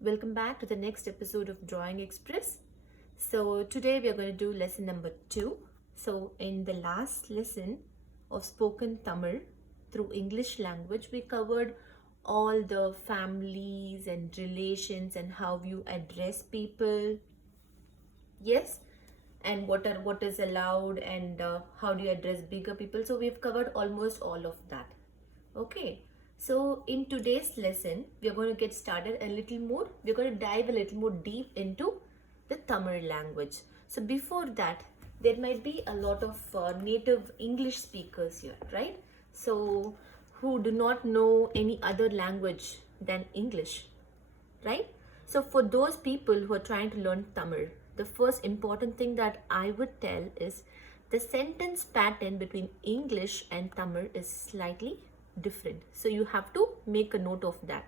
Welcome back to the next episode of Drawing Express. So, today we are going to do lesson number 2. So, in the last lesson of spoken Tamil through English language, we covered all the families and relations and how you address people. Yes, and what is allowed and how do you address bigger people. So, we've covered almost all of that. Okay, so in today's lesson, we are going to get started a little more. We're going to dive a little more deep into the Tamil language. So before that, there might be a lot of native English speakers here, right? So who do not know any other language than English, right? So for those people who are trying to learn Tamil, the first important thing that I would tell is the sentence pattern between English and Tamil is slightly different. So you have to make a note of that,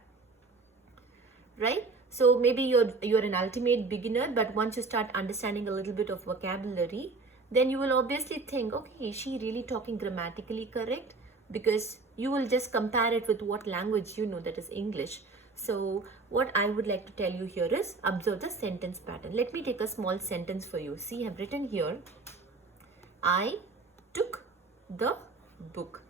right? So maybe you're an ultimate beginner, but once you start understanding a little bit of vocabulary, then you will obviously think, okay, is she really talking grammatically correct? Because you will just compare it with what language you know, that is English. So what I would like to tell you here is observe the sentence pattern. Let me take a small sentence for you. See, I've written here, I took the book.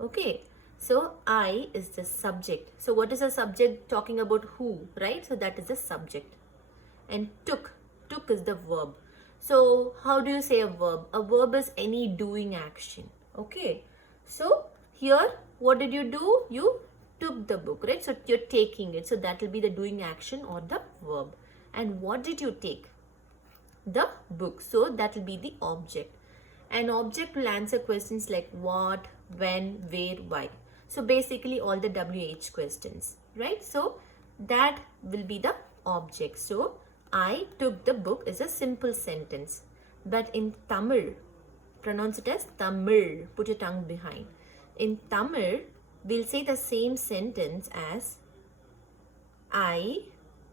Okay, so I is the subject. So what is a subject talking about who, right? So that is the subject. And took is the verb. So how do you say a verb? A verb is any doing action. Okay, so here what did you do? You took the book, right? So you're taking it. So that will be the doing action or the verb. And what did you take? The book. So that will be the object. An object will answer questions like what, when, where, why. So basically all the WH questions, right? So that will be the object. So I took the book is a simple sentence. But in Tamil, pronounce it as Tamil. Put your tongue behind. In Tamil, we'll say the same sentence as I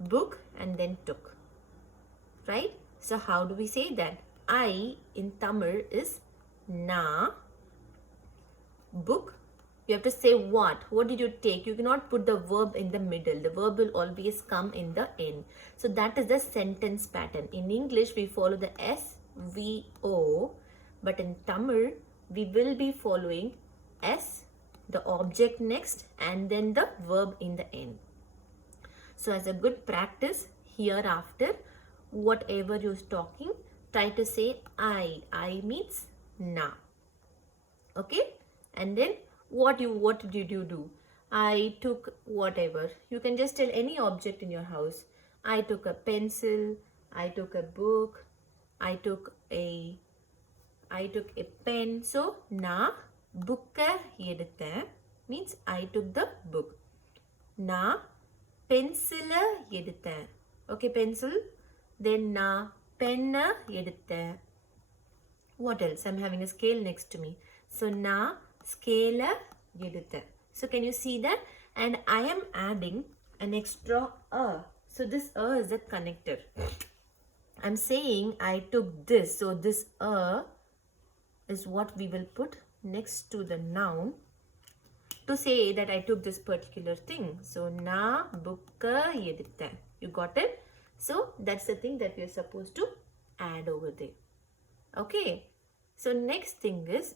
book and then took, right? So how do we say that? I in Tamil is na book. You have to say what. What did you take? You cannot put the verb in the middle. The verb will always come in the end. So that is the sentence pattern. In English, we follow the SVO. But in Tamil, we will be following S, the object next, and then the verb in the end. So as a good practice, hereafter, whatever you're talking, try to say I. I means na. Okay? And then what did you do? I took whatever. You can just tell any object in your house. I took a pencil, I took a book, I took a pen. So na book eduthen means I took the book. Na pencil eduthen. Okay, pencil. Then na pen eduthen. What else? I'm having a scale next to me. So na scale eduthen. So can you see that? And I am adding an extra a. So this a is the connector. I'm saying I took this. So this a is what we will put next to the noun to say that I took this particular thing. So na bookka eduthen. You got it? So that's the thing that we are supposed to add over there. Okay. So next thing is,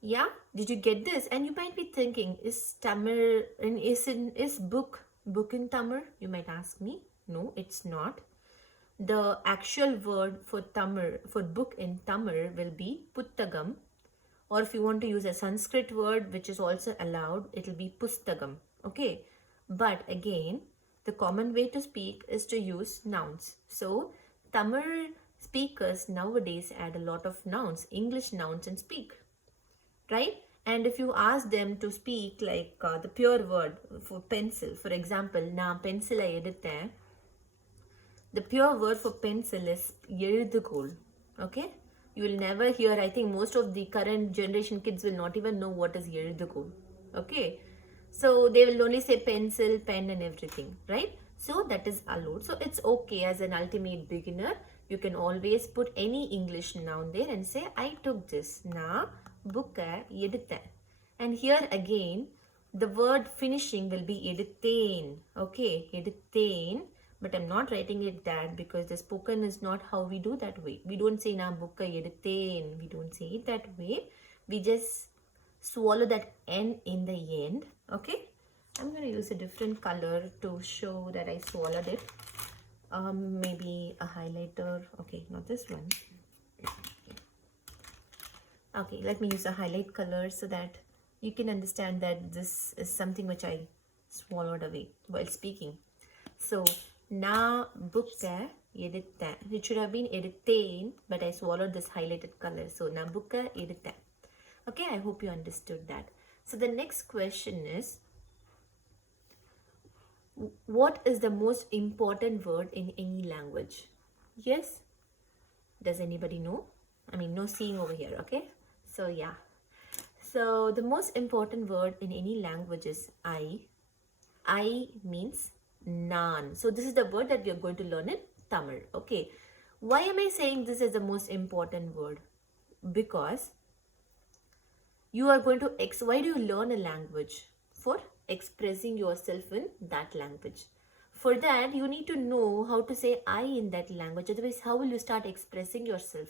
yeah, did you get this? And you might be thinking, is Tamil and is book in Tamil? You might ask me. No, it's not. The actual word for Tamil, for book in Tamil will be puttagam. Or if you want to use a Sanskrit word, which is also allowed, it will be pustagam. Okay. But again, the common way to speak is to use nouns. So Tamil speakers nowadays add a lot of nouns, English nouns, and speak, right? And if you ask them to speak like the pure word for pencil, for example, na pencil eduthen, the pure word for pencil is எழுதுகோல். Okay? You will never hear, I think most of the current generation kids will not even know what is எழுதுகோல். Okay? So they will only say pencil, pen and everything, right? So that is allowed. So it's okay as an ultimate beginner. You can always put any English noun there and say, I took this. Na book eduthen. And here again, the word finishing will be eduthen. Okay, eduthen. But I'm not writing it that because the spoken is not how we do that way. We don't say na bukka eduthen. We don't say it that way. We just swallow that N in the end. Okay. I'm going to use a different color to show that I swallowed it. Maybe a highlighter. Okay, not this one. Okay, let me use a highlight color so that you can understand that this is something which I swallowed away while speaking. So, na bukka eduthen. It should have been eduthen, but I swallowed this highlighted color. So, na bukka eduthen. Okay, I hope you understood that. So, the next question is, what is the most important word in any language? Yes? Does anybody know? I mean, no seeing over here, okay? So, yeah. So, the most important word in any language is I. I means naan. So, this is the word that we are going to learn in Tamil, okay? Why am I saying this is the most important word? Because you are going to, why do you learn a language? For expressing yourself in that language. For that, you need to know how to say I in that language. Otherwise, how will you start expressing yourself?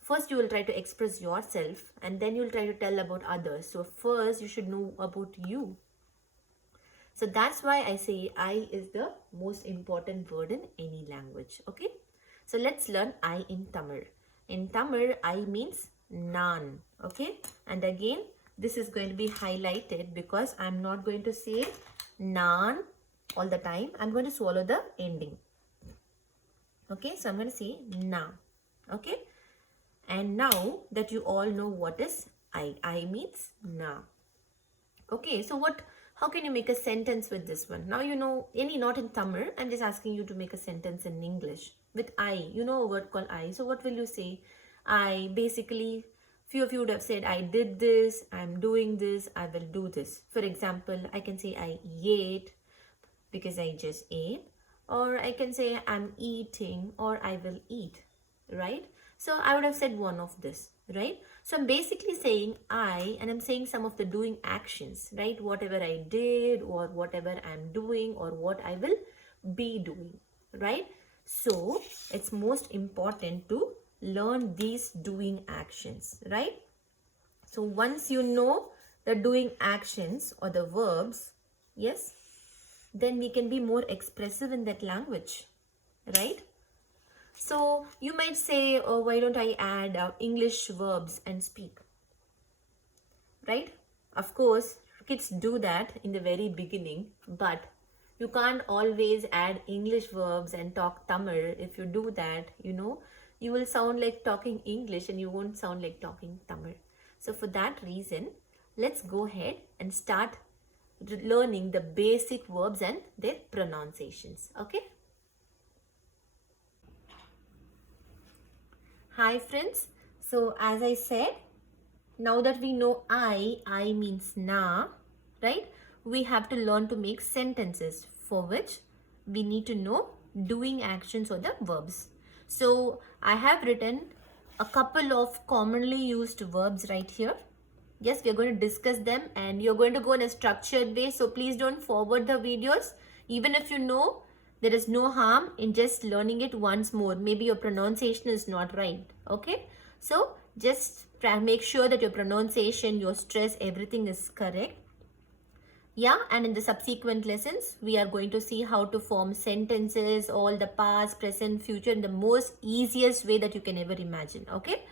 First, you will try to express yourself and then you will try to tell about others. So, first, you should know about you. So, that's why I say I is the most important word in any language. Okay. So, let's learn I in Tamil. In Tamil, I means naan. Okay. And again, this is going to be highlighted because I'm not going to say naan all the time. I'm going to swallow the ending. Okay, so I'm going to say na. Okay, and now that you all know what is I means na. Okay, so how can you make a sentence with this one? Now you know, not in Tamil, I'm just asking you to make a sentence in English with I. You know a word called I. So what will you say? I basically, few of you would have said, I did this, I'm doing this, I will do this. For example, I can say I ate because I just ate. Or I can say I'm eating or I will eat, right? So I would have said one of this, right? So I'm basically saying I, and I'm saying some of the doing actions, right? Whatever I did or whatever I'm doing or what I will be doing, right? So it's most important to learn these doing actions, right? So once you know the doing actions or the verbs, yes, then we can be more expressive in that language, right? So you might say, oh, why don't I add English verbs and speak, right? Of course, kids do that in the very beginning, but you can't always add English verbs and talk Tamil. If you do that, you will sound like talking English and you won't sound like talking Tamil. So for that reason, let's go ahead and start learning the basic verbs and their pronunciations. Okay. Hi friends. So as I said, now that we know I means na, right? We have to learn to make sentences, for which we need to know doing actions or the verbs. So I have written a couple of commonly used verbs right here. Yes, we are going to discuss them and you're going to go in a structured way. So please don't forward the videos. Even if you know, there is no harm in just learning it once more. Maybe your pronunciation is not right. Okay. So just make sure that your pronunciation, your stress, everything is correct. Yeah, and in the subsequent lessons, we are going to see how to form sentences, all the past, present, future in the most easiest way that you can ever imagine. Okay.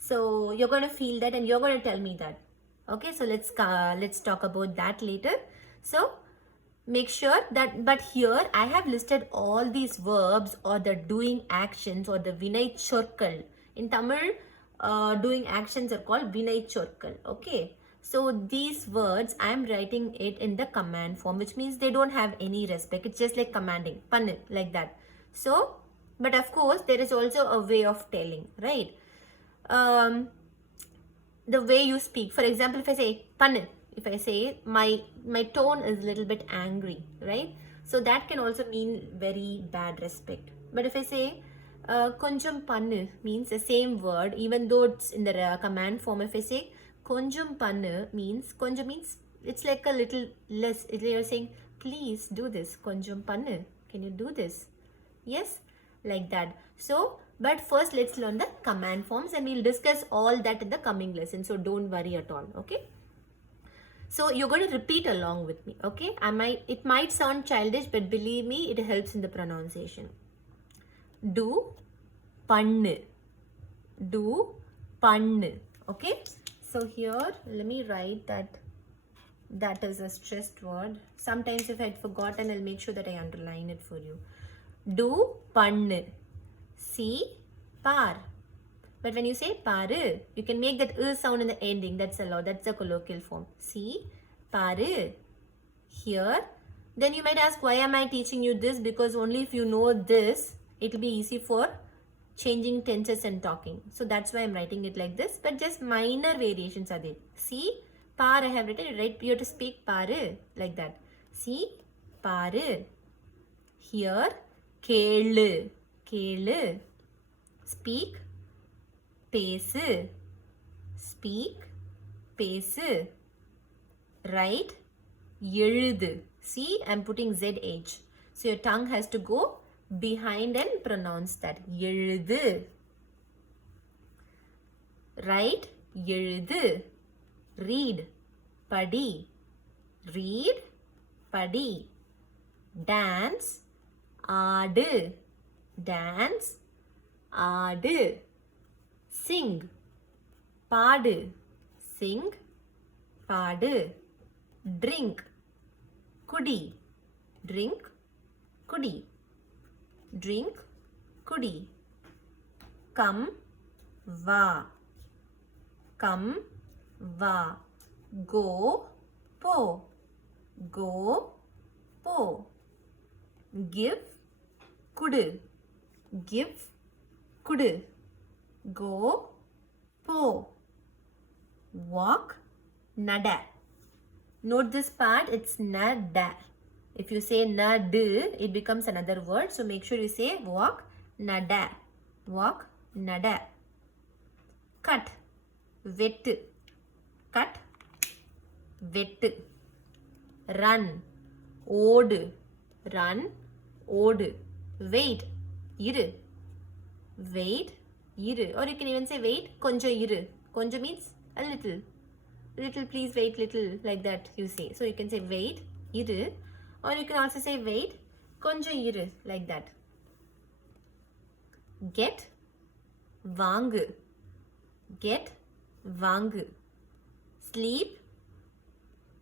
So you're going to feel that and you're going to tell me that. Okay, so let's talk about that later. So make sure that, but here I have listed all these verbs or the doing actions or the Vinay Chorkal. In Tamil, doing actions are called Vinay Chorkal. Okay, so these words I am writing it in the command form, which means they don't have any respect. It's just like commanding, pannu, like that. So, but of course, there is also a way of telling, right? The way you speak. For example, if I say pannu, if I say my tone is a little bit angry, right? So that can also mean very bad respect. But if I say konjam pannu, means the same word, even though it's in the command form. If I say konjam pannu, means konjam means It's like a little less. You're saying, please do this. Konjam pannu. Can you do this? Yes, like that. So, but first let's learn the command forms, and we'll discuss all that in the coming lesson. So don't worry at all. Okay. So you're going to repeat along with me. Okay. It might sound childish, but believe me, it helps in the pronunciation. Do, pannu. Do, pannu. Okay. So here, let me write that is a stressed word. Sometimes if I'd forgotten, I'll make sure that I underline it for you. Do, pannu. See, par. But when you say paru, you can make that sound in the ending. That's allowed. That's the colloquial form. See, paru. Here. Then you might ask, why am I teaching you this? Because only if you know this, it will be easy for changing tenses and talking. So that's why I'm writing it like this. But just minor variations are there. See, par I have written it, right? You have to speak paru like that. See, paru. Here, kelu. Kelu. Speak, பேசு. Speak, பேசு. Write, எழுது. See, I'm putting ZH. So your tongue has to go behind and pronounce that. எழுது. Write, எழுது. Read, படி. Read, படி. Dance, ஆடு. Dance, ஆடு. Sing, பாடு. Sing, பாடு. Drink, குடி. Drink, குடி. Drink, குடி. Come, வா. Come, வா. Go, போ. Go, போ. Give, குடு. Give, குடு. Go, po. Walk, nada. Note this part, it's nada. If you say nadu, it becomes another word. So make sure you say walk, nada. Walk, nada. Cut, vettu. Cut, vettu. Run, odu. Run, odu. Wait, iru. Wait, iru. Or you can even say wait, konja iru. Konja means a little. Little, please wait, little. Like that you say. So you can say wait, iru. Or you can also say wait, konja iru. Like that. Get, vaangu. Get, vaangu. Sleep,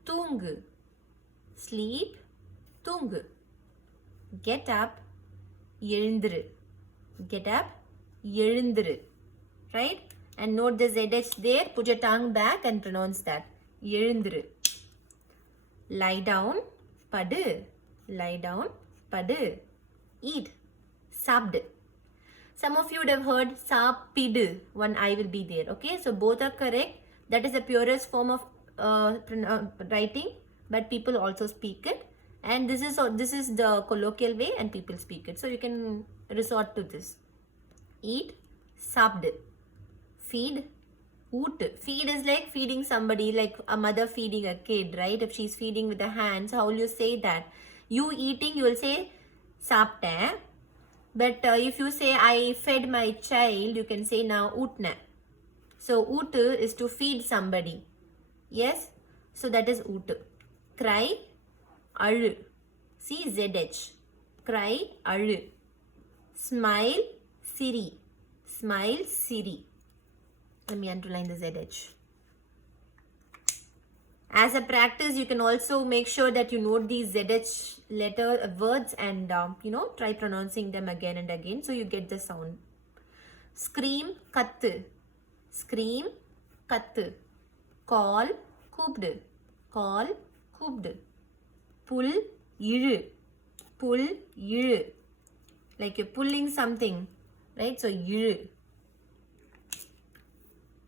தூங்கு. Sleep, தூங்கு. Get up, எழுந்திரு. Get up, எழுந்திரு. Right? And note the ZH there. Put your tongue back and pronounce that. எழுந்திரு. Lie down, படு. Lie down, படு. Eat, சாப்பிடு. Some of you would have heard சாப்பிடு. One I will be there. Okay, so both are correct. That is the purest form of writing, but people also speak it. And this is the colloquial way, and people speak it. So you can resort to this. Eat, சாப்பிடு. Feed, ஊட்டு. Feed is like feeding somebody, like a mother feeding a kid, right? If she's feeding with the hands, how will you say that? You eating, you will say சாப்பிட்டேன். But if you say I fed my child, you can say now ஊட்டினேன். So ஊட்டு is to feed somebody. Yes? So that is ஊட்டு. Cry, அழு. See ZH. Cry, அழு. Smile, Siri. Smile, Siri. Let me underline the ZH. As a practice, you can also make sure that you note these ZH letter words and try pronouncing them again and again so you get the sound. Scream, kattu. Scream, kattu. Call, கூப்பிடு. Call, கூப்பிடு. Pull, இழு. Pull, இழு. Like you're pulling something, right? So இழு.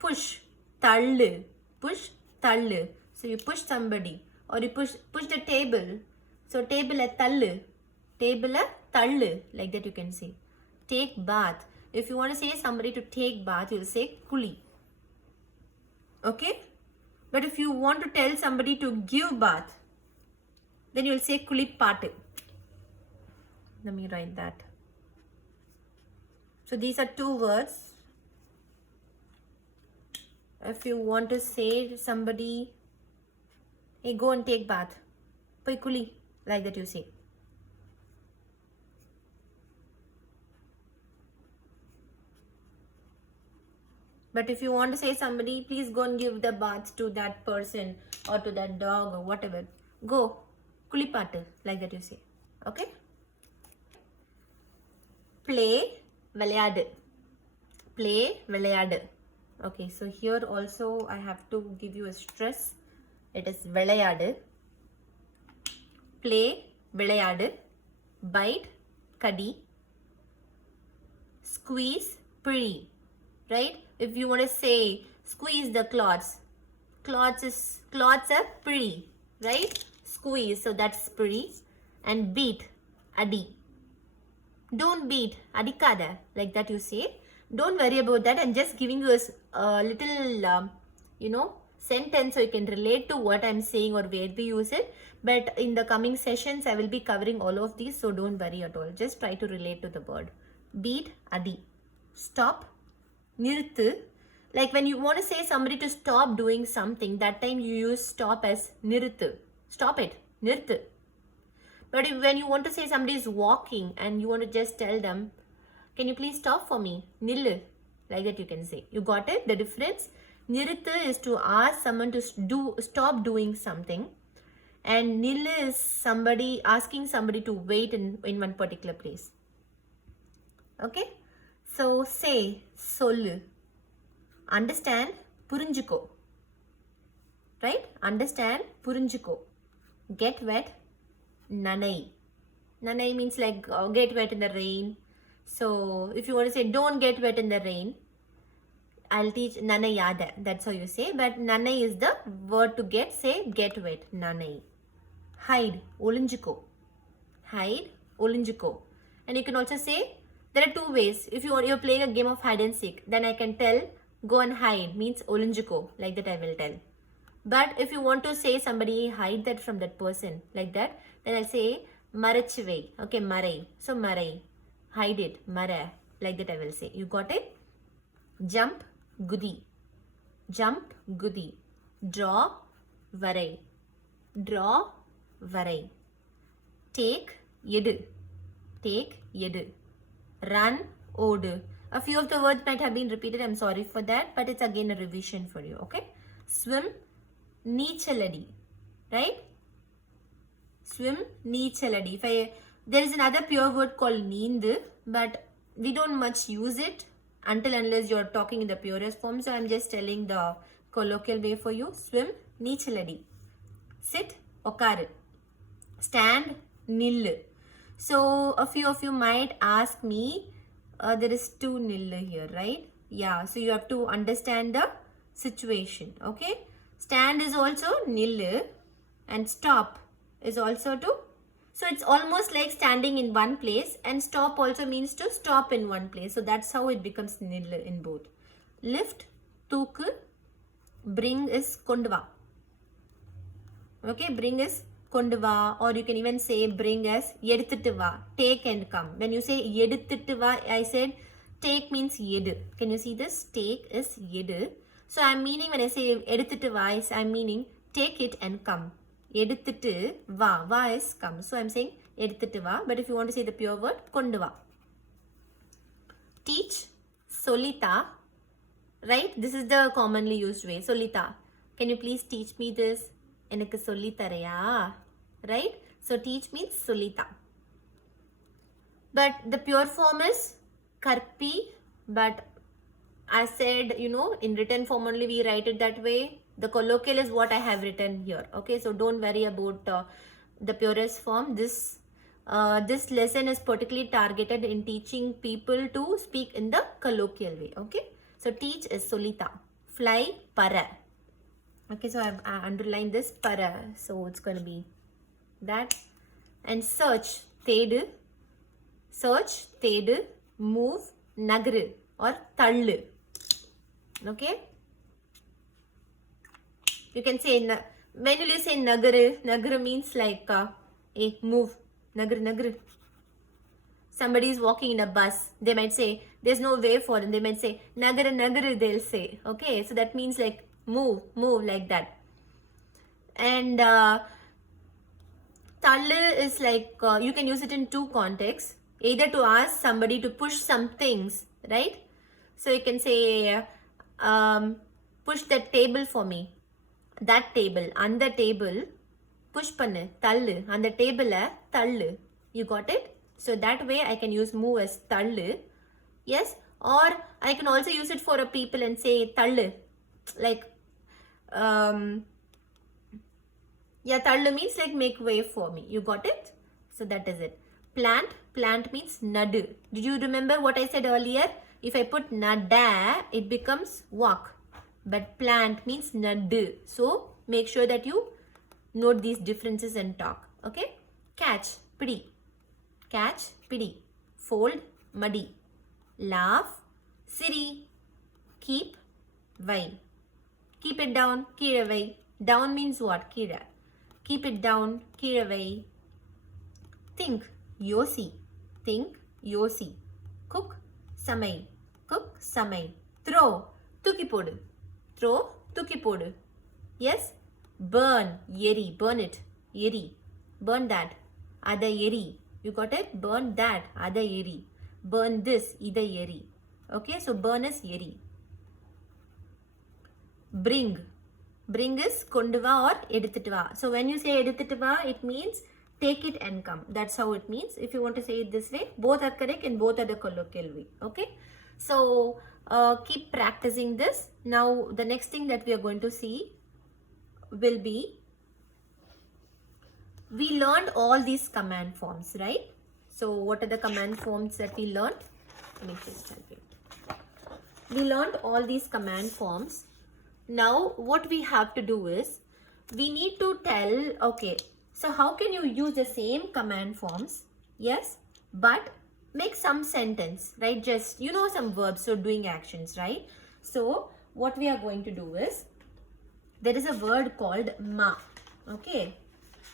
Push, தள்ளு. Push, தள்ளு. So you push somebody, or you push the table. So table தள்ளு. Table தள்ளு. Like that you can say. Take bath. If you want to say somebody to take bath, you'll say kuli. Okay? But if you want to tell somebody to give bath, then you will say kulipattu. Let me write that. So these are two words. If you want to say to somebody, hey, go and take bath, poi kuli, like that you say. But if you want to say somebody, please go and give the bath to that person or to that dog or whatever, go, kulipattu, like that you say. Okay? Play, vilayadu. Play, vilayadu. Okay, so here also I have to give you a stress. It is vilayadu. Play, vilayadu. Bite, kadi. Squeeze, puri. Right? If you want to say squeeze the cloths, cloths are puri, right? Squeeze, so that's puri. And beat, adi. Don't beat, adikada, like that you say. Don't worry about that. I'm just giving you a little, sentence so you can relate to what I'm saying or where we use it. But in the coming sessions, I will be covering all of these, so don't worry at all. Just try to relate to the word. Beat, adi. Stop, nirthu. Like when you want to say somebody to stop doing something, that time you use stop as nirthu. Stop it, nirthu. But when you want to say somebody is walking and you want to just tell them, can you please stop for me? Nillu. Like that you can say. You got it? The difference? Niruthu is to ask someone to stop doing something. And nillu is somebody asking somebody to wait in one particular place. Okay? So say, sollu. Understand, purinjiko. Right? Understand, purinjiko. Get wet, nanai. Nanai means like get wet in the rain. So if you want to say don't get wet in the rain, I'll teach nanayada. That's how you say. But nanai is the word to get. Say get wet. Nanai. Hide. Olinjiko. Hide. Olinjiko. And you can also say there are two ways. If you're playing a game of hide and seek, then I can tell go and hide means olinjiko. Like that I will tell. But if you want to say somebody hide that from that person like that, then I'll say marachivai. Okay, marai. So marai. Hide it, mara, like that I will say. You got it? Jump, gudi. Jump, gudi. Draw, varai. Draw, varai. Take, yedu. Take, yedu. Run, odu. A few of the words might have been repeated. I'm sorry for that, but it's again a revision for you. Okay? Swim, neechaladi. Right? Swim, neechaladi. There is another pure word called neendu, but we don't much use it until unless you're talking in the purest form. So I'm just telling the colloquial way for you. Swim, neechaladi. Sit, okaru. Stand, nillu. So a few of you might ask me, there is two nillu here, right? Yeah, so you have to understand the situation, okay? Stand is also nillu and stop is also to. So it's almost like standing in one place, and stop also means to stop in one place. So that's how it becomes nil in both. Lift, thooku, bring is konduva. Okay, bring is konduva, or you can even say bring as edutittu va, take and come. When you say edutittu va, I said take means yedu. Can you see this? Take is yedu. So I'm meaning when I say edutittu va, I'm meaning take it and come. Edutittu va, va is come. So I'm saying edutittu va, but if you want to say the pure word, kondu va. Teach, solita, right? This is the commonly used way. Solita, can you please teach me this? Enakku solli tharaya, right? So teach means solita. But the pure form is karpi, but I said, in written form only we write it that way. The colloquial is what I have written here. Okay, so don't worry about the purest form. This lesson is particularly targeted in teaching people to speak in the colloquial way. Okay, so teach is solita. Fly, para. Okay, so I've underlined this para. So it's going to be that. And search, thedu. Search, thedu. Move, nagru or thallu. Okay. You can say, when will you say nagaru? Nagaru means like, move. Nagaru, nagaru. Somebody is walking in a bus. They might say, there's no way for them. They might say, nagaru, nagaru, they'll say. Okay, so that means like, move, move, like that. And tallu is like, you can use it in two contexts. Either to ask somebody to push some things, right? So you can say, push that table for me. That table, and the table, push pannu, tallu, and the table, tallu. You got it? So that way I can use move as tallu. Yes? Or I can also use it for a people and say tallu. Like, yeah, tallu means like make way for me. You got it? So that is it. Plant, plant means nadu. Did you remember what I said earlier? If I put nada, it becomes walk. But plant means nadu. So make sure that you note these differences and talk. Okay? Catch, pidi. Catch, pidi. Fold, muddy. Laugh, siri. Keep, vai. Keep it down, kira vai. Down means what? Kira. Keep it down, kira vai. Think, yosi. Think, yosi. Cook, samai. Cook, samai. Throw, tuki podu. Throw, tuki podu. Yes? Burn, yeri. Burn it. Yeri. Burn that. Ada yeri. You got it? Burn that. Ada yeri. Burn this. Ida yeri. Okay, so burn is yeri. Bring. Bring is konduva or edutittu. So when you say edutittu, it means take it and come. That's how it means. If you want to say it this way, both are correct and both are the colloquial way. Okay. So keep practicing this. Now the next thing that we are going to see will be, we learned all these command forms, right? So what are the command forms that we learned? Let me just help you. We learned all these command forms. Now what we have to do is, we need to tell, okay, so how can you use the same command forms? Yes, but make some sentence, right? Just, you know, some verbs, so doing actions, right? So what we are going to do is, there is a word called ma. Okay,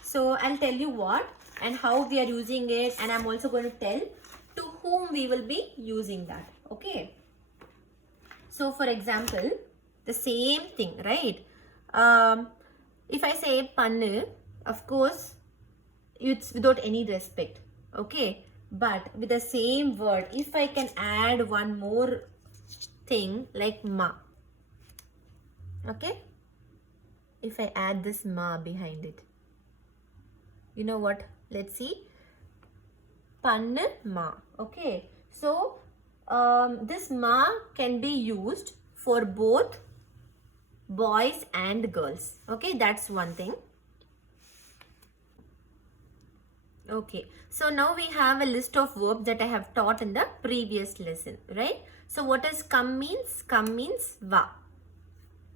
so I'll tell you what and how we are using it, and I'm also going to tell to whom we will be using that. Okay, so for example, the same thing, right? If I say pannu, of course it's without any respect. Okay, but with the same word, if I can add one more thing like ma. Okay, if I add this ma behind it, you know what? Let's see. Pannu ma. Okay, so this ma can be used for both boys and girls. Okay, that's one thing. Okay, so now we have a list of verbs that I have taught in the previous lesson, right? So what does come means? Come means va.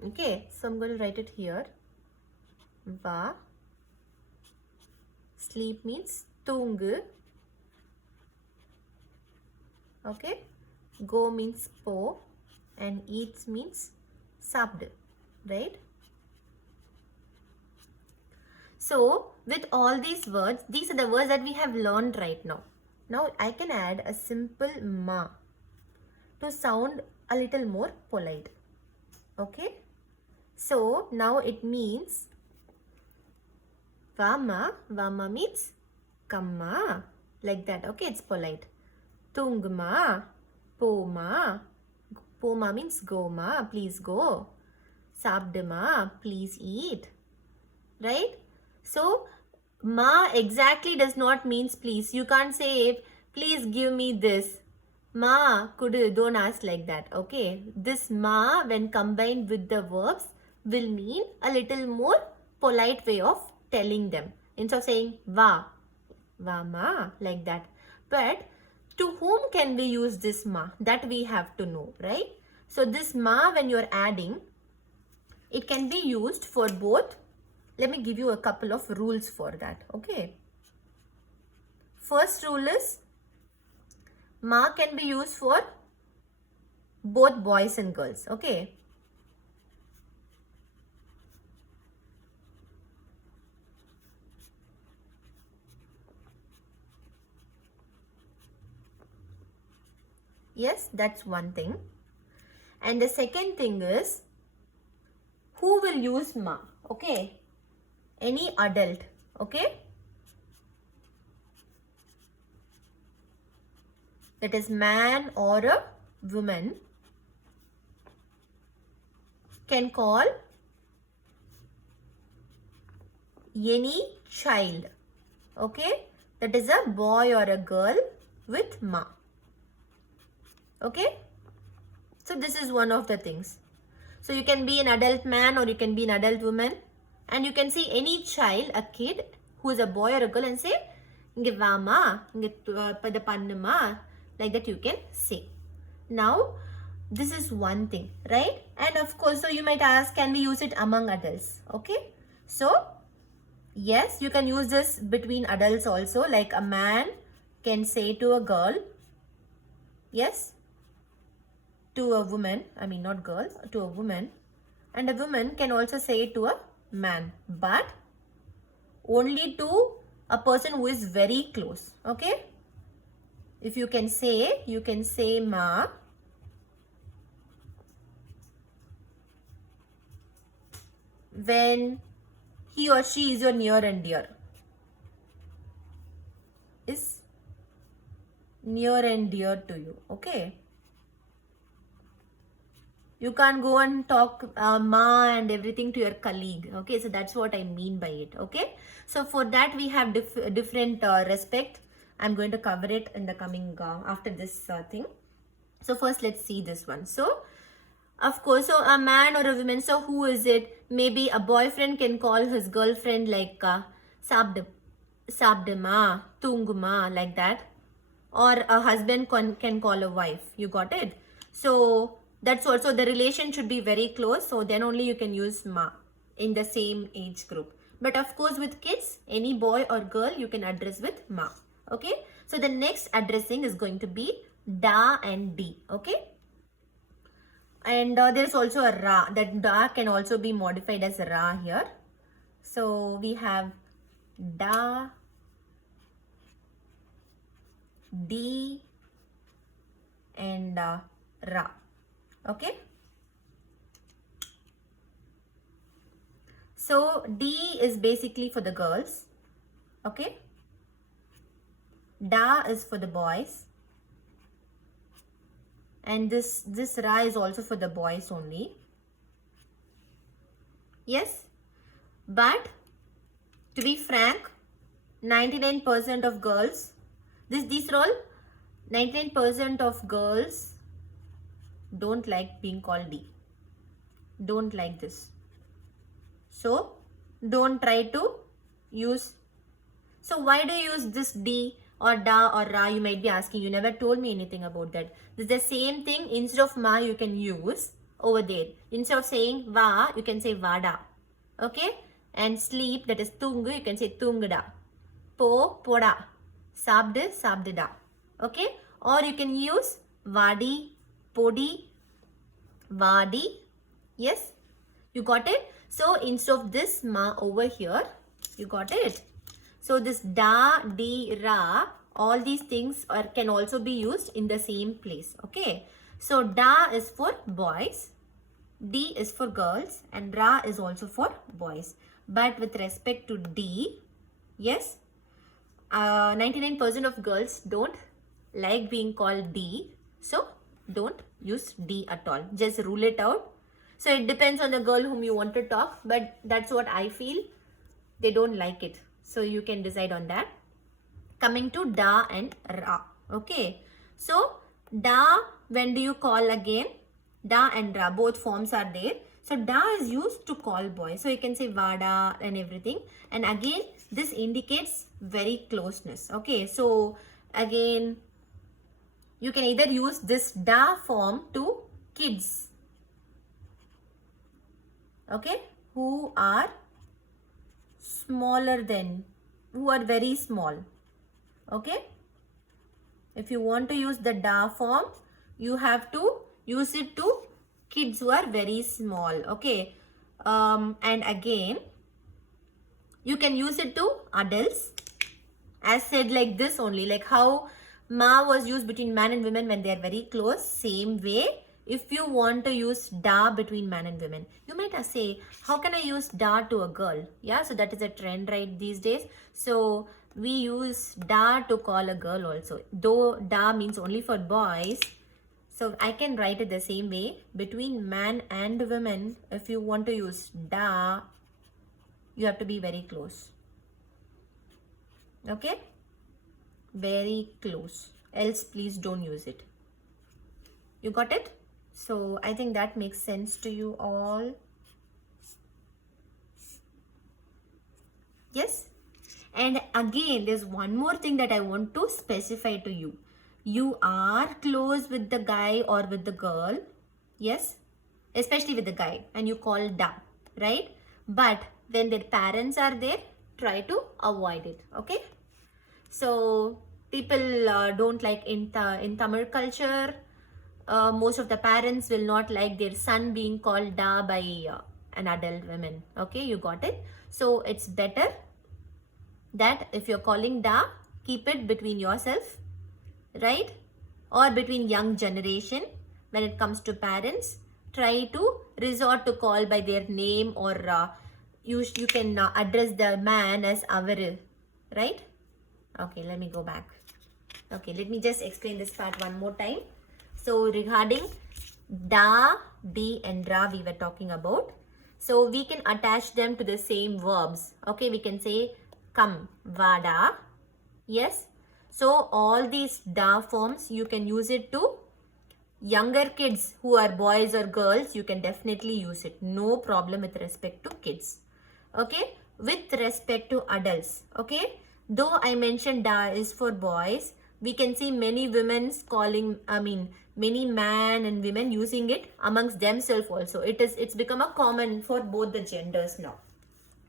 Okay, so I'm going to write it here. Va. Sleep means tungu. Okay, go means po, and eats means sabdu, right? So with all these words, these are the words that we have learned right now. Now I can add a simple ma to sound a little more polite. Okay, so now it means vama. Vama means kamma, like that. Okay, it's polite. Tungma, poma. Poma means go ma, please go. Sabdama, please eat. Right? So ma exactly does not means please. You can't say please give me this. Ma, kudu, don't ask like that. Okay, this ma when combined with the verbs will mean a little more polite way of telling them. Instead of saying va, va ma, like that. But to whom can we use this ma? That we have to know, right? So this ma, when you're adding, it can be used for both. Let me give you a couple of rules for that. Okay. First rule is, ma can be used for both boys and girls. Okay. Yes, that's one thing. And the second thing is, who will use ma? Okay, any adult. Okay, that is man or a woman can call any child. Okay, that is a boy or a girl with ma. Okay, so this is one of the things. So you can be an adult man or you can be an adult woman, and you can see any child, a kid who is a boy or a girl, and say inge vama, inge pada pannuma, like that you can say. Now this is one thing, right? And of course, so you might ask, can we use it among adults? Okay, so yes, you can use this between adults also, like a man can say to a girl, yes, to a woman, I mean not girl, to a woman, and a woman can also say it to a man, but only to a person who is very close. Okay, if you can say ma when he or she is your near and dear, is near and dear to you. Okay, you can't go and talk ma and everything to your colleague. Okay, so that's what I mean by it. Okay, so for that we have different respect. I'm going to cover it in the coming after this thing. So first let's see this one. So of course, so a man or a woman, so who is it? Maybe a boyfriend can call his girlfriend like sabdema, tunguma, like that. Or a husband can call a wife. You got it? So that's also, the relation should be very close. So then only you can use ma in the same age group. But of course with kids, any boy or girl you can address with ma. Okay? So the next addressing is going to be da and di. Okay? And there is also a ra. That da can also be modified as ra here. So we have da, di, and ra. Okay. So D is basically for the girls. Okay. Da is for the boys. And this ra is also for the boys only. Yes. But to be frank, 99% of girls, these are all 99% of girls don't like being called D. Don't like this. So don't try to use. So why do you use this D or da or ra? You might be asking. You never told me anything about that. This is the same thing. Instead of ma, you can use over there. Instead of saying va, you can say vada. Okay? And sleep, that is tungu, you can say tungda. Po, poda. Sabdu, sabdida. Okay? Or you can use vadi, podi, vadi. Yes? You got it? So instead of this ma over here, you got it? So this da, di, ra, all these things can also be used in the same place. Okay? So da is for boys, di is for girls, and ra is also for boys. But with respect to di, yes, 99% of girls don't like being called di. So don't use di at all. Just rule it out. So it depends on the girl whom you want to talk, but that's what I feel. They don't like it. So you can decide on that. Coming to da and ra. Okay. So da, when do you call again? Da and ra, both forms are there. So da is used to call boys. So you can say vada and everything. And again, this indicates very closeness. Okay. So again, you can either use this da form to kids. Okay. Who are smaller than, who are very small. Okay. If you want to use the da form, you have to use it to kids who are very small. Okay. And again, you can use it to adults, as said like this only, like how Ma was used between man and women when they are very close. Same way, if you want to use da between man and women, you might say, how can I use da to a girl? Yeah, so that is a trend right these days. So we use da to call a girl also. Though da means only for boys, so I can write it the same way. Between man and women, if you want to use da, you have to be very close. Okay? Very close. Else, please don't use it. You got it? So I think that makes sense to you all. Yes? And again, there's one more thing that I want to specify to you. You are close with the guy or with the girl. Yes? Especially with the guy. And you call da. Right? But when their parents are there, try to avoid it. Okay? So people don't like in Tamil culture. Most of the parents will not like their son being called da by an adult woman. Okay, you got it? So it's better that if you're calling da, keep it between yourself, right? Or between young generation. When it comes to parents, try to resort to call by their name, or you can address the man as avaru, right? Okay, let me go back. Okay, let me just explain this part one more time. So regarding da, di and ra we were talking about. So we can attach them to the same verbs. Okay, we can say come, vada. Yes. So all these da forms, you can use it to younger kids who are boys or girls. You can definitely use it. No problem with respect to kids. Okay. With respect to adults. Okay. Though I mentioned da is for boys, we can see many women's calling, many man and women using it amongst themselves also. It's become a common for both the genders now.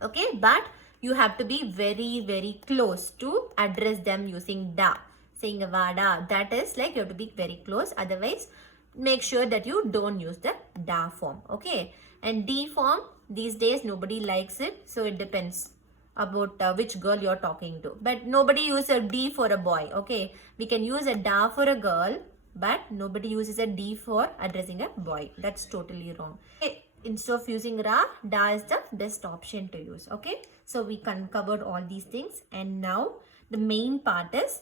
Okay, but you have to be very, very close to address them using da. Saying vada, that is like you have to be very close. Otherwise, make sure that you don't use the da form. Okay, and di form, these days nobody likes it. So it depends about which girl you're talking to. But nobody uses a di for a boy. Okay, we can use a da for a girl, but nobody uses a di for addressing a boy. That's totally wrong. Okay. Instead of using ra, da is the best option to use. Okay, so we covered all these things, and now the main part is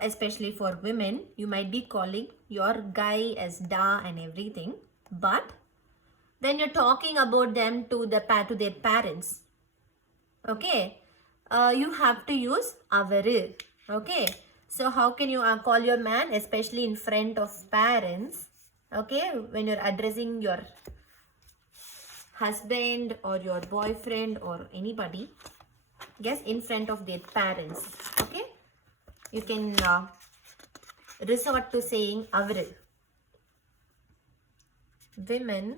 especially for women, you might be calling your guy as da and everything, but when you're talking about them to their parents, okay, you have to use avaru. Okay, so how can you call your man, especially in front of parents? Okay, when you're addressing your husband or your boyfriend or anybody, yes, in front of their parents. Okay, you can resort to saying avaru. Women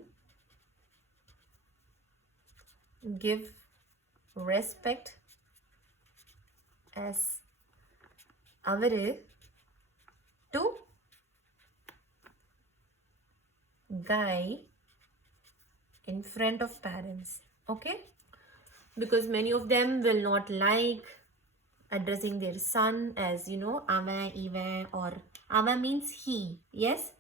give respect as avaru to guy in front of parents. Okay, because many of them will not like addressing their son as, ava, iva, or ava means he. Yes,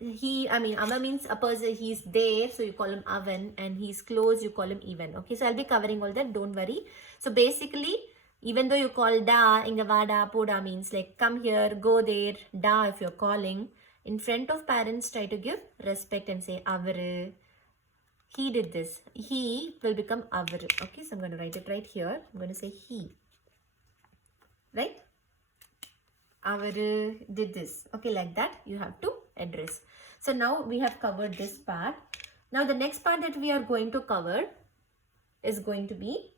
ava means a person, he's there, so you call him avan, and he's close, you call him even. Okay, so I'll be covering all that, don't worry. So basically, even though you call da, inga vada, poda means like come here, go there, da if you're calling. In front of parents, try to give respect and say avaru. He did this. He will become avaru. Okay, so I'm going to write it right here. I'm going to say he. Right? Avaru did this. Okay, like that you have to address. So now we have covered this part. Now the next part that we are going to cover is going to be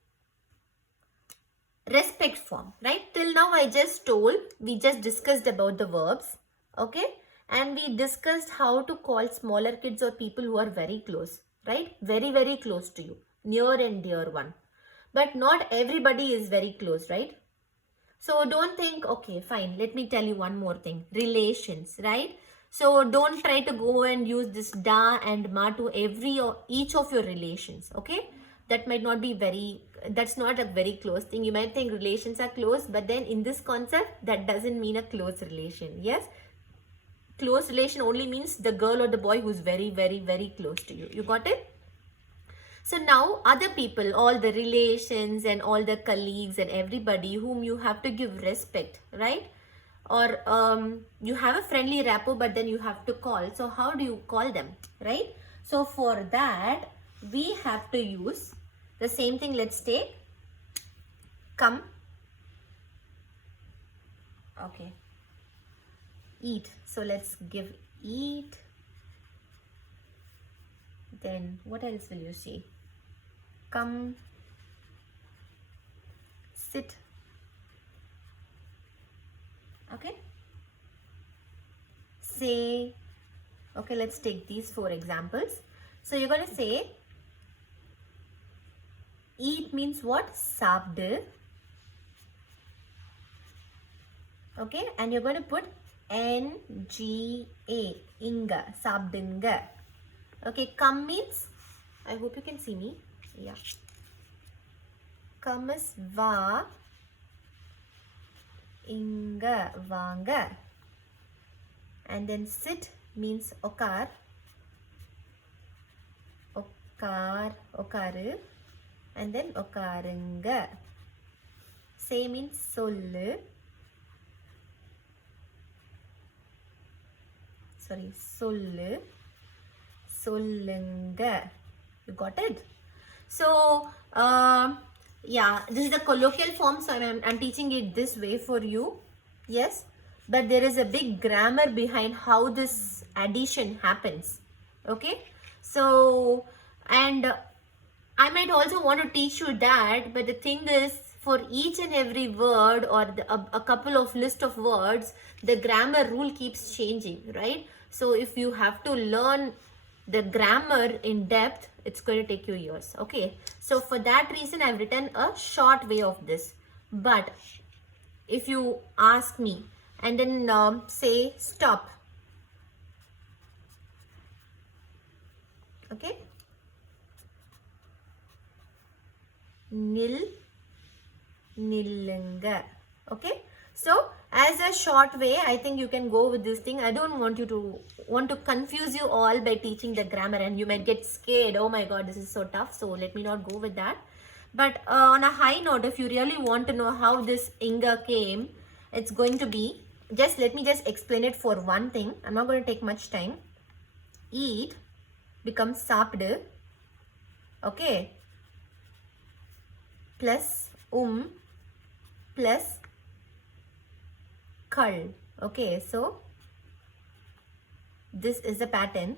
respect form. Right? Till now I just told, we just discussed about the verbs. Okay? And we discussed how to call smaller kids or people who are very close, right? Very, very close to you, near and dear one. But not everybody is very close, right? So don't think, okay, fine, let me tell you one more thing. Relations, right? So don't try to go and use this da and ma to each of your relations, okay? That might not be very that's not a very close thing. You might think relations are close, but then in this concept, that doesn't mean a close relation. Yes, close relation only means the girl or the boy who's very, very, very close to you. You got it? So now other people, all the relations and all the colleagues and everybody whom you have to give respect, right? Or you have a friendly rapport, but then you have to call. So how do you call them, right? So for that, we have to use the same thing. Let's take come. Okay. Eat. So let's give eat. Then what else will you see? Come. Sit. Okay. Say. Okay, let's take these 4 examples. So you're going to say eat means what? Sabdu. Okay, and you're going to put N-G-A, Inga, Sabdunga. Okay, come means, I hope you can see me. Yeah. Come is Va, Inga, Vanga. And then sit means Okar. Okar, Okaru. And then Okarunga. Say means Sollu. Sorry, Sollu. Sollunga. You got it? So, yeah, this is the colloquial form. So, I'm teaching it this way for you. Yes. But there is a big grammar behind how this addition happens. Okay. So, and I might also want to teach you that. But the thing is, for each and every word or a couple of list of words, the grammar rule keeps changing, right? So, if you have to learn the grammar in depth, it's going to take you years. Okay, so for that reason I've written a short way of this. But if you ask me and then say stop, okay, nil, nillunga. Okay, so as a short way, I think you can go with this thing. I don't want to confuse you all by teaching the grammar, and you might get scared. Oh my god, this is so tough. So let me not go with that. But on a high note, if you really want to know how this Inga came, it's going to be, let me explain it for one thing. I'm not going to take much time. Eat becomes sapdu. Okay. Plus plus kal. Okay, so this is the pattern,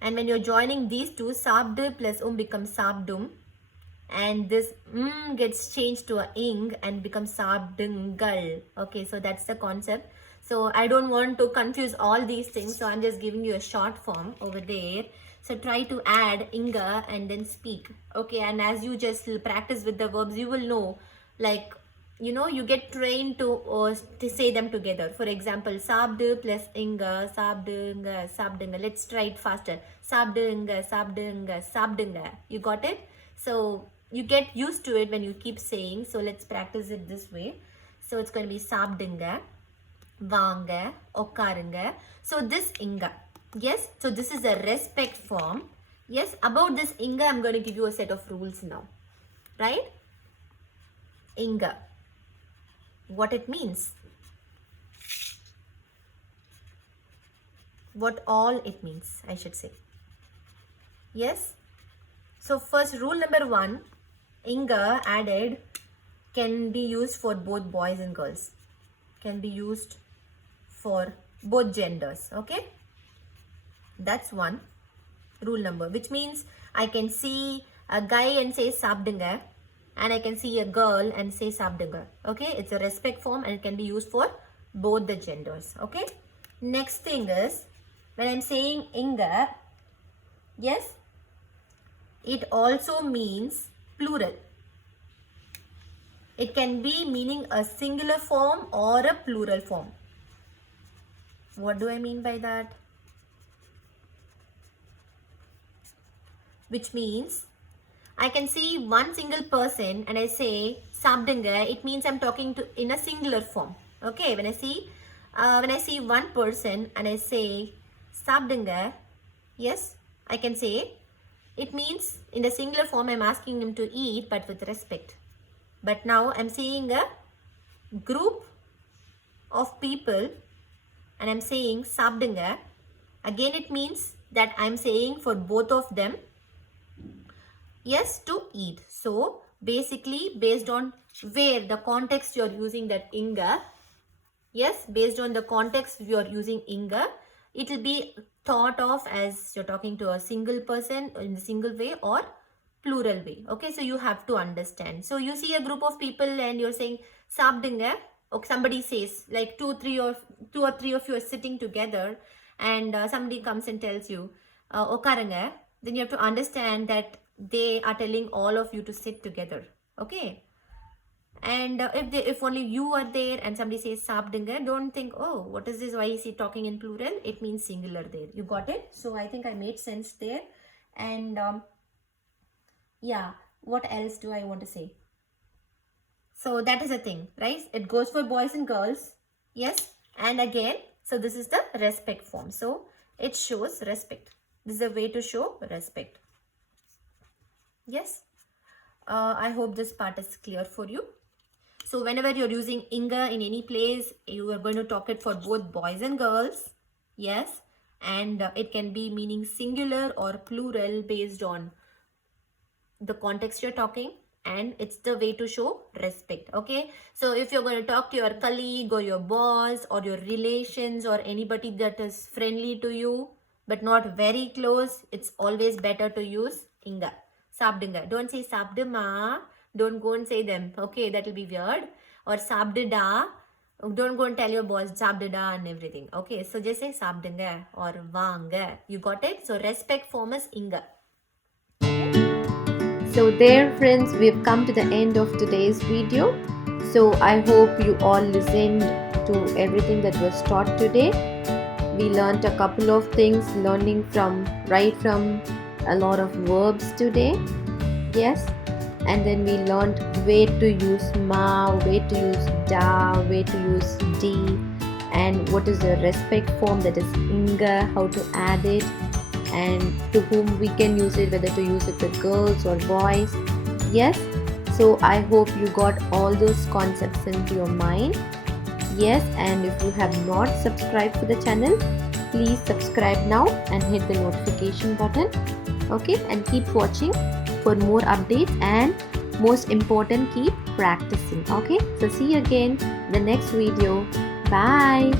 and when you're joining these two, sabdu plus becomes sabdum, and this gets changed to a ing and becomes sabdungal. Okay, so that's the concept. So I don't want to confuse all these things, so I'm just giving you a short form over there. So try to add inga and then speak. Okay, and as you just practice with the verbs, you will know, like, you know, you get trained to say them together. For example, sabdu plus inga, sabdunga, sabdunga. Let's try it faster. Sabdunga, sabdunga, sabdunga. You got it? So you get used to it when you keep saying. So let's practice it this way. So it's going to be sabdunga, vanga, okkarunga. So this inga. Yes, so this is a respect form. Yes, about this inga, I'm going to give you a set of rules now. Right? Inga. What it means. What all it means, I should say. Yes. So first, rule number 1, inga added can be used for both boys and girls. Can be used for both genders. Okay. That's one rule number, which means I can see a guy and say sabdunga, and I can see a girl and say sabdunga. Okay, it's a respect form and it can be used for both the genders. Okay, next thing is, when I'm saying inga, yes, it also means plural. It can be meaning a singular form or a plural form. What do I mean by that? Which means I can see one single person and I say sabdunga, it means I'm talking to in a singular form. Okay, when I see one person and I say sabdunga, yes, I can say it means in the singular form I'm asking him to eat but with respect. But now I'm seeing a group of people and I'm saying sabdunga. Again, it means that I'm saying for both of them, yes, to eat. So basically, based on where the context you're using that inga, yes, based on the context you're using inga, it will be thought of as you're talking to a single person in a single way or plural way. Okay, so you have to understand. So you see a group of people and you're saying sabdunga. Okay, somebody says like two or three of you are sitting together and somebody comes and tells you okaranga, then you have to understand that they are telling all of you to sit together. Okay, and if only you are there and somebody says sabdunga, don't think, oh, what is this, why is he talking in plural? It means singular there. You got it? So I think I made sense there. And yeah, what else do I want to say? So that is a thing, right? It goes for boys and girls. Yes. And again, so this is the respect form. So it shows respect. This is a way to show respect. Yes. I hope this part is clear for you. So whenever you're using inga in any place, you are going to talk it for both boys and girls. Yes. And it can be meaning singular or plural based on the context you're talking. And it's the way to show respect. Okay, so if you're going to talk to your colleague or your boss or your relations or anybody that is friendly to you but not very close, it's always better to use inga. Sabdunga. Don't say sabduma. Don't go and say them. Okay, that will be weird. Or sabdida. Don't go and tell your boss sabdida and everything. Okay, so just say sabdunga or vanga. You got it? So respect form is inga. So there friends, we've come to the end of today's video. So I hope you all listened to everything that was taught today. We learned a couple of things, learning right from a lot of verbs today. Yes. And then we learned where to use ma, where to use da, where to use di, and what is the respect form, that is inga, how to add it, and to whom we can use it, whether to use it with girls or boys. Yes, so I hope you got all those concepts into your mind. Yes, and if you have not subscribed to the channel, please subscribe now and hit the notification button. Okay, and keep watching for more updates, and most important, keep practicing. Okay, so see you again in the next video. Bye.